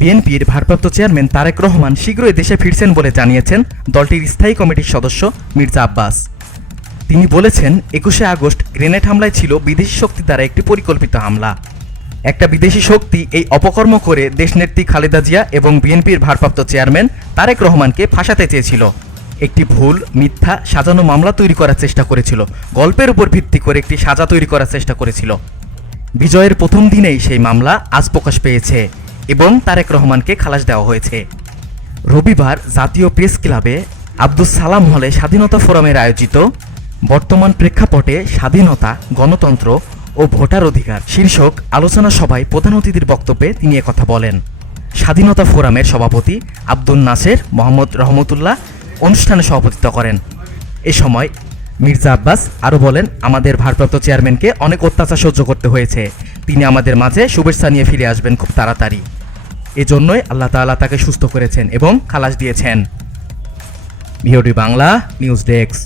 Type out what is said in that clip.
বিএনপির ভারপ্রাপ্ত চেয়ারম্যান তারেক রহমান শীঘ্রই দেশে ফিরছেন বলে জানিয়েছেন দলটির স্থায়ী কমিটির সদস্য মির্জা আব্বাস। তিনি বলেছেন, 21শে আগস্ট গ্রেনেড হামলায় ছিল বিদেশি শক্তি দ্বারা একটি পরিকল্পিত হামলা। একটা বিদেশি শক্তি এই অপকর্ম করে দেশনেত্রী খালেদা জিয়া এবং বিএনপির ভারপ্রাপ্ত চেয়ারম্যান তারেক রহমানকে ফাঁসাতে চেয়েছিল। একটি ভুল, মিথ্যা, সাজানো মামলা তৈরি করার চেষ্টা করেছিল। গল্পের উপর ভিত্তি করে একটি সাজা তৈরি করার চেষ্টা করেছিল। বিজয়ের প্রথম দিনেই সেই মামলা আজ প্রকাশ পেয়েছে এবং তারেক রহমানকে খালাস দেওয়া হয়েছে। রবিবার জাতীয় প্রেস ক্লাবে আব্দুস সালাম হলে স্বাধীনতা ফোরামের আয়োজিত বর্তমান প্রেক্ষাপটে স্বাধীনতা, গণতন্ত্র ও ভোটার অধিকার শীর্ষক আলোচনা সভায় প্রধান অতিথির বক্তব্যে তিনি একথা বলেন। স্বাধীনতা ফোরামের সভাপতি আব্দুল নাসের মোহাম্মদ রহমতুল্লাহ অনুষ্ঠানে সভাপতিত্ব করেন। এ সময় মির্জা আব্বাস আরও বলেন, আমাদের ভারপ্রাপ্ত চেয়ারম্যানকে অনেক অত্যাচার সহ্য করতে হয়েছে। তিনি আমাদের মাঝে শুভেচ্ছা নিয়ে ফিরে আসবেন খুব তাড়াতাড়ি। এজন্যই আল্লাহ তাআলা তাকে সুস্থ করেছেন এবং খালাস দিয়েছেন। VOD Bangla news desk.